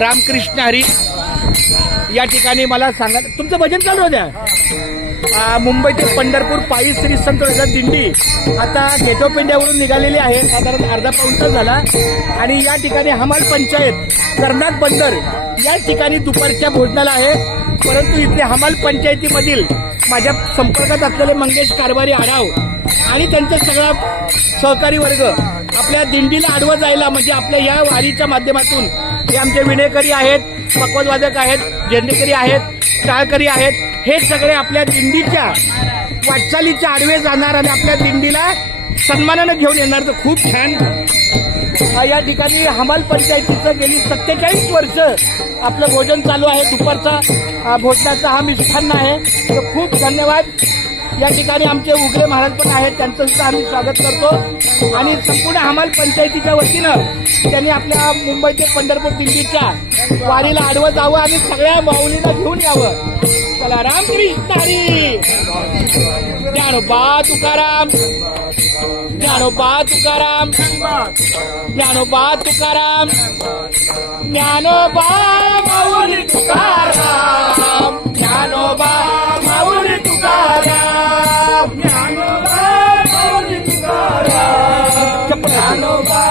रामकृष्ण हरी या ठिकाणी मला सांगा, तुमचं भजन चालू होत्या मुंबई ते पंढरपूर पायी श्री संत दिंडी आता गेट ऑफ इंडियावरून निघालेली आहे. साधारण अर्धा पाऊण तास झाला आणि या ठिकाणी हमाल पंचायत कर्नाट बंदर या ठिकाणी दुपारच्या भोजनाला आहे. परंतु इथले हमाल पंचायतीमधील माझ्या संपर्कात असलेले मंगेश कारभारी आढाव आणि त्यांचा सगळा सहकारी वर्ग आपल्या दिंडीला आडवं जायला म्हणजे आपल्या या वारीच्या माध्यमातून हे आमचे विणेकरी आहेत, पकवाजवादक आहेत, झेंडेकरी आहेत, टाळकरी आहेत, हे सगळे आपल्या दिंडीच्या वाटचालीच्या आडवे जाणार आणि आपल्या दिंडीला सन्मानानं घेऊन येणार. तर खूप छान या ठिकाणी हमाल पंचायतीचं गेली 47 वर्ष आपलं भोजन चालू आहे. दुपारचा भोजनाचा हा मिष्ठान्न आहे. तर खूप धन्यवाद. या ठिकाणी आमचे उगरे महाराज पण आहेत, त्यांचं सुद्धा आम्ही स्वागत करतो आणि संपूर्ण हमाल पंचायतीच्या वतीनं त्यांनी आपल्या मुंबई ते पंढरपूर दिंडीच्या वारीला आडवं जावं आणि सगळ्या माऊलीला घेऊन यावं. चला, रामकृष्ण हरी. ज्ञानोबा तुकाराम, ज्ञानोबा तुकाराम, ज्ञानोबा तुकाराम, ज्ञानोबा माऊली तुकाराम, ज्ञानोबा माऊली तुकाराम, ज्ञानोबा माऊली तुकाराम, ज्ञानोबा